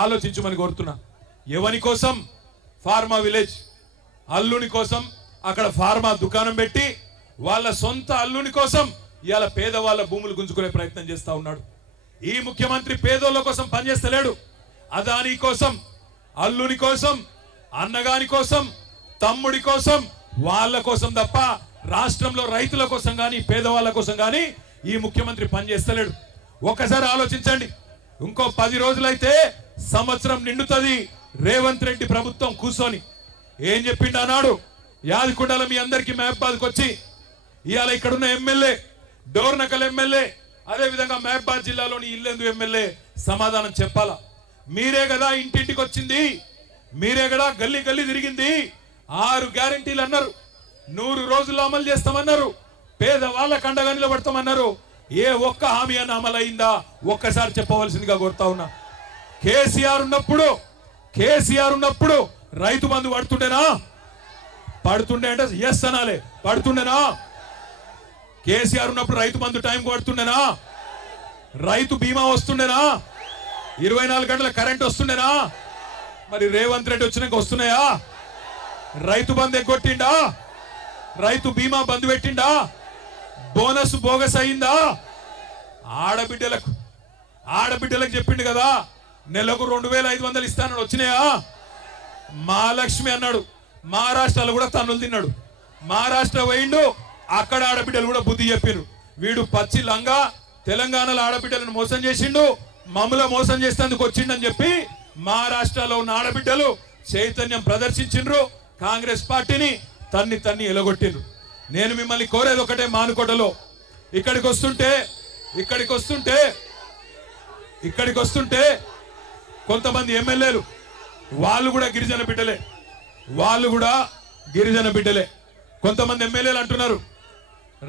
ఆలోచించమని కోరుతున్నా. ఎవని కోసం? ఫార్మా విలేజ్ అల్లుని కోసం అక్కడ ఫార్మా దుకాణం పెట్టి వాళ్ళ సొంత అల్లుని కోసం ఇవాళ పేదవాళ్ళ భూములు గుంజుకునే ప్రయత్నం చేస్తా ఉన్నాడు. ఈ ముఖ్యమంత్రి పేదోళ్ళ కోసం పనిచేస్తలేడు. అదాని కోసం, అల్లుని కోసం, అన్నగాని కోసం, తమ్ముడి కోసం, వాళ్ళ కోసం తప్ప రాష్ట్రంలో రైతుల కోసం కానీ పేదవాళ్ళ కోసం కానీ ఈ ముఖ్యమంత్రి పనిచేస్తలేడు. ఒక్కసారి ఆలోచించండి. ఇంకో 10 రోజులైతే సంవత్సరం నిండుతుంది రేవంత్ రెడ్డి ప్రభుత్వం కూర్చొని. ఏం చెప్పిండు అన్నాడు? యాదకుండల మీ అందరికీ మహబాద్కి వచ్చి ఇవాళ ఇక్కడున్న ఎమ్మెల్యే, డోర్నకల్ ఎమ్మెల్యే, అదేవిధంగా మహబాద్ జిల్లాలోని ఇల్లెందు ఎమ్మెల్యే సమాధానం చెప్పాలా. మీరే కదా ఇంటింటికి వచ్చింది, మీరే కదా గల్లీ గల్లీ తిరిగింది. 6 గ్యారెంటీలు అన్నారు, 100 రోజుల్లో అమలు చేస్తామన్నారు, పేదవాళ్ళకు అండగా నిలబడతామన్నారు. ఏ ఒక్క హామీ అన్న అమలైందా? ఒక్కసారి చెప్పవలసిందిగా కోరుతా ఉన్నా. కేసీఆర్ ఉన్నప్పుడు రైతు బంధు పడుతుండేనా? పడుతుండే అంటే ఎస్ అనాలే. పడుతుండేనా? కేసీఆర్ ఉన్నప్పుడు రైతు బంధు టైంకి పడుతుండేనా? రైతు బీమా వస్తుండేనా? 24 గంటల కరెంట్ వస్తుండేనా? మరి రేవంత్ రెడ్డి వచ్చినాక వస్తున్నాయా? రైతు బంధు ఎగ్గొట్టిండా? రైతు బీమా బంధు పెట్టిండా? బోనస్ బోగస్ అయిందా? ఆడబిడ్డలకు చెప్పిండు కదా నెలకు 2500 ఇస్తానని వచ్చినాయా? మహాలక్ష్మి అన్నాడు, మహారాష్ట్రలో కూడా తన్నులు తిన్నాడు. మహారాష్ట్ర పోయిండు, అక్కడ ఆడబిడ్డలు కూడా బుద్ధి చెప్పారు. వీడు పచ్చి లంగా తెలంగాణలో ఆడబిడ్డలను మోసం చేసిండు, మమ్మల్ని మోసం చేసేందుకు వచ్చిండని చెప్పి మహారాష్ట్రలో ఉన్న ఆడబిడ్డలు చైతన్యం ప్రదర్శించిండ్రు, కాంగ్రెస్ పార్టీని తన్ని ఎలగొట్టిండ్రు. నేను మిమ్మల్ని కోరేది ఒకటే, మానుకోటలో ఇక్కడికి వస్తుంటే కొంతమంది ఎమ్మెల్యేలు వాళ్ళు కూడా గిరిజన బిడ్డలే. కొంతమంది ఎమ్మెల్యేలు అంటున్నారు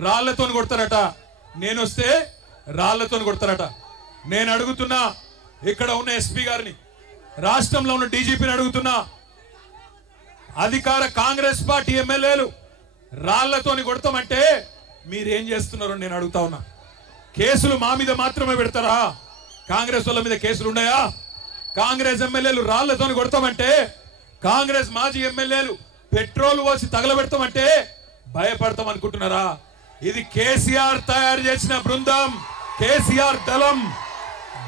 రాళ్లతో కొడతారట, నేనొస్తే రాళ్లతో కొడతారట. నేను అడుగుతున్నా, ఇక్కడ ఉన్న ఎస్పీ గారిని, రాష్ట్రంలో ఉన్న డీజీపీని అడుగుతున్నా, అధికార కాంగ్రెస్ పార్టీ ఎమ్మెల్యేలు రాళ్లతోని కొడతామంటే మీరేం చేస్తున్నారో నేను అడుగుతా ఉన్నా. కేసులు మా మీద మాత్రమే పెడతారా? కాంగ్రెస్ వాళ్ళ మీద కేసులు ఉన్నాయా? కాంగ్రెస్ ఎమ్మెల్యేలు రాళ్లతోని కొడతామంటే, కాంగ్రెస్ మాజీ ఎమ్మెల్యేలు పెట్రోల్ పోసి తగలబెడతామంటే భయపడతాం అనుకుంటున్నారా? ఇది కేసీఆర్ తయారు చేసిన బృందం, కేసీఆర్ దళం.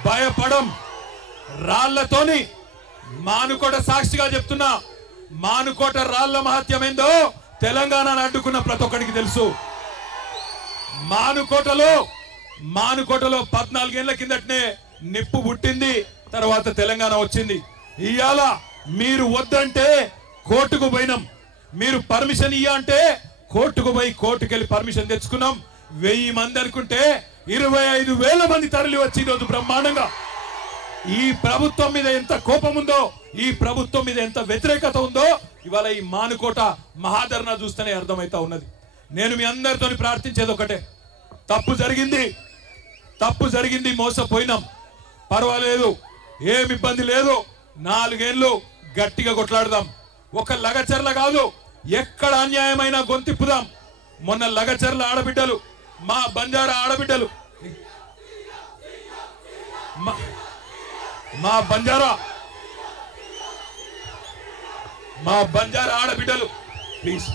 భయపడం. రాళ్లతోని మానుకోట సాక్షిగా చెప్తున్నా, మానుకోట రాళ్ల మహత్యమేందో తెలంగాణను అడ్డుకున్న ప్రతి ఒక్కడికి తెలుసు. మానుకోటలో 14 ఏళ్ల కిందటనే నిప్పు పుట్టింది, తర్వాత తెలంగాణ వచ్చింది. ఇవాళ మీరు వద్దంటే కోర్టుకు పోయినాం, మీరు పర్మిషన్ ఇయ్య అంటే కోర్టుకు పోయి కోర్టుకెళ్ళి పర్మిషన్ తెచ్చుకున్నాం. 1000 మంది అనుకుంటే 25,000 మంది తరలి వచ్చి ఈరోజు బ్రహ్మాండంగా ఈ ప్రభుత్వం మీద ఎంత కోపం ఉందో, ఈ ప్రభుత్వం మీద ఎంత వ్యతిరేకత ఉందో ఇవాళ ఈ మానుకోట మహాధరణ చూస్తేనే అర్థమైతా ఉన్నది. నేను మీ అందరితో ప్రార్థించేది ఒకటే, తప్పు జరిగింది, మోసపోయినాం, పర్వాలేదు, ఏమి ఇబ్బంది లేదు, 4 ఏళ్ళు గట్టిగా కొట్లాడదాం. ఒక లగచర్ల కాదు, ఎక్కడ అన్యాయమైన గొంతిప్పుదాం. మొన్న లగచర్ల ఆడబిడ్డలు, మా బంజారా ఆడబిడ్డలు, మా బంజారా ఆడబిడ్డలు, ప్లీజ్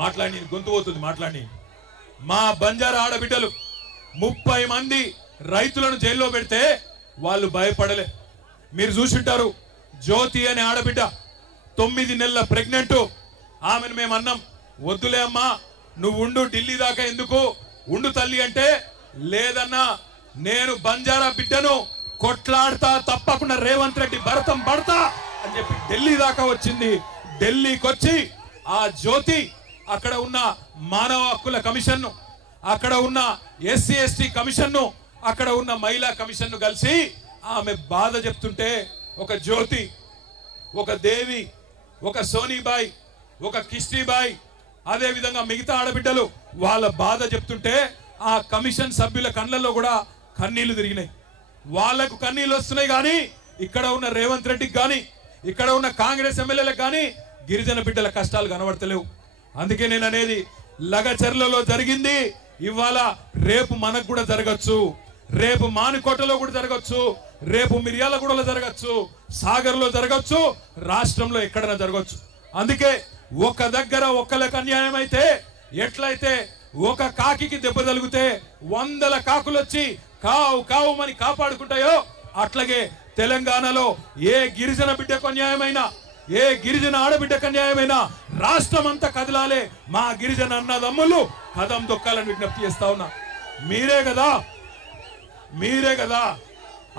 మాట్లాడి, గొంతు పోతుంది, మాట్లాడి. మా బంజారా ఆడబిడ్డలు 30 మంది రైతులను జైల్లో పెడితే వాళ్ళు భయపడలే. మీరు చూసింటారు, జ్యోతి అనే ఆడబిడ్డ 9 నెలల ప్రెగ్నెంట్. ఆమెను మేము అన్నాం, వద్దులే అమ్మా, నువ్వు ఉండు, ఢిల్లీ దాకా ఎందుకు ఉండు తల్లి అంటే, లేదన్నా నేను బంజారా బిడ్డను కొట్లాడతా, తప్పకుండా రేవంత్ రెడ్డి భరతం పడతా అని చెప్పి ఢిల్లీ దాకా వచ్చింది. ఢిల్లీకి వచ్చి ఆ జ్యోతి అక్కడ ఉన్న మానవ హక్కుల కమిషన్ ను, అక్కడ ఉన్న ఎస్సీ ఎస్టీ కమిషన్ ను, అక్కడ ఉన్న మహిళా కమిషన్ ను కలిసి ఆమె బాధ చెప్తుంటే, ఒక జ్యోతి, ఒక దేవి, ఒక సోనీబాయి, ఒక కిష్టిబాయి, అదే విధంగా మిగతా ఆడబిడ్డలు వాళ్ళ బాధ చెప్తుంటే ఆ కమిషన్ సభ్యుల కళ్ళల్లో కూడా కన్నీళ్లు తిరిగినాయి. వాళ్లకు కన్నీళ్లు వస్తున్నాయి, కానీ ఇక్కడ ఉన్న రేవంత్ రెడ్డికి కానీ, ఇక్కడ ఉన్న కాంగ్రెస్ ఎమ్మెల్యేలకు కానీ గిరిజన బిడ్డల కష్టాలు కనబడతలేవు. అందుకే నేను అనేది, లగచర్లలో జరిగింది ఇవాళ రేపు మనకు కూడా జరగచ్చు, రేపు మానుకోటలో కూడా జరగచ్చు, రేపు మిర్యాలగూడలో జరగచ్చు, సాగర్లో జరగచ్చు, రాష్ట్రంలో ఎక్కడైనా జరగచ్చు. అందుకే ఒక దగ్గర ఒక్కలకు అన్యాయం అయితే ఎట్లయితే ఒక కాకికి దెబ్బ తగిలితే 100 కాకులు వచ్చి కావు కావుమని కాపాడుకుంటాయో అట్లాగే తెలంగాణలో ఏ గిరిజన బిడ్డకు అన్యాయమైనా, ఏ గిరిజన ఆడబిడ్డకు అన్యాయమైనా రాష్ట్రం అంతా కదలాలే. మా గిరిజన అన్నదమ్ములు కదం దొక్కాలని విజ్ఞప్తి చేస్తా ఉన్నా. మీరే కదా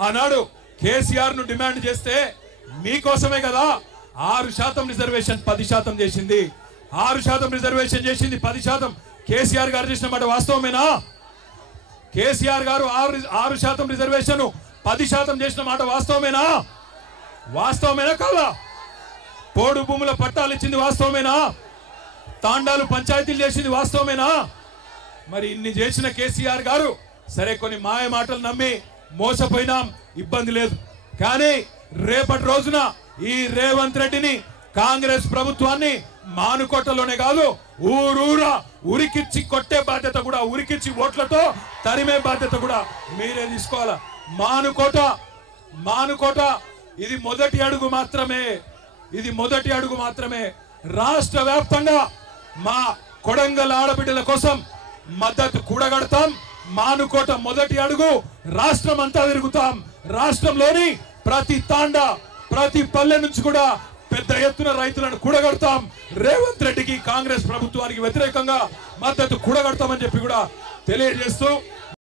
ఆనాడు కేసీఆర్ ను డిమాండ్ చేస్తే మీకోసమే కదా 6% రిజర్వేషన్ 10% చేసింది. 6% రిజర్వేషన్ చేసింది, 10% కేసీఆర్ గారు చేసిన మాట వాస్తవమేనా? కేసీఆర్ గారు 6% రిజర్వేషన్ 10% చేసిన మాట వాస్తవమేనా? వాస్తవమేనా కాదా? పోడు భూముల పట్టాలు ఇచ్చింది వాస్తవమేనా? తాండాలు పంచాయతీలు చేసింది వాస్తవమేనా? మరి ఇన్ని చేసిన కేసీఆర్ గారు సరే కొన్ని మాయ మాటలు నమ్మి మోసపోయినాం, ఇబ్బంది లేదు. కానీ రేపటి రోజున ఈ రేవంత్ రెడ్డిని, కాంగ్రెస్ ప్రభుత్వాన్ని మానుకోటలోనే కాదు ఊరూరా ఉరికిచ్చి కొట్టే బాధ్యత కూడా, ఉరికిచ్చి ఓట్లతో తరిమే బాధ్యత కూడా మీరే తీసుకోవాలా. మానుకోట ఇది మొదటి అడుగు మాత్రమే. రాష్ట్ర వ్యాప్తంగా మా కొడంగల్ ఆడబిడ్డల కోసం మద్దతు కూడగడతాం. మానుకోట మొదటి అడుగు. రాష్ట్రం అంతా తిరుగుతాం. రాష్ట్రంలోని ప్రతి తాండా, ప్రతి పల్లె నుంచి కూడా పెద్ద ఎత్తున రైతులను కూడగడతాం. రేవంత్ రెడ్డికి, కాంగ్రెస్ ప్రభుత్వానికి వ్యతిరేకంగా మద్దతు కూడగడతామని చెప్పి కూడా తెలియజేస్తూ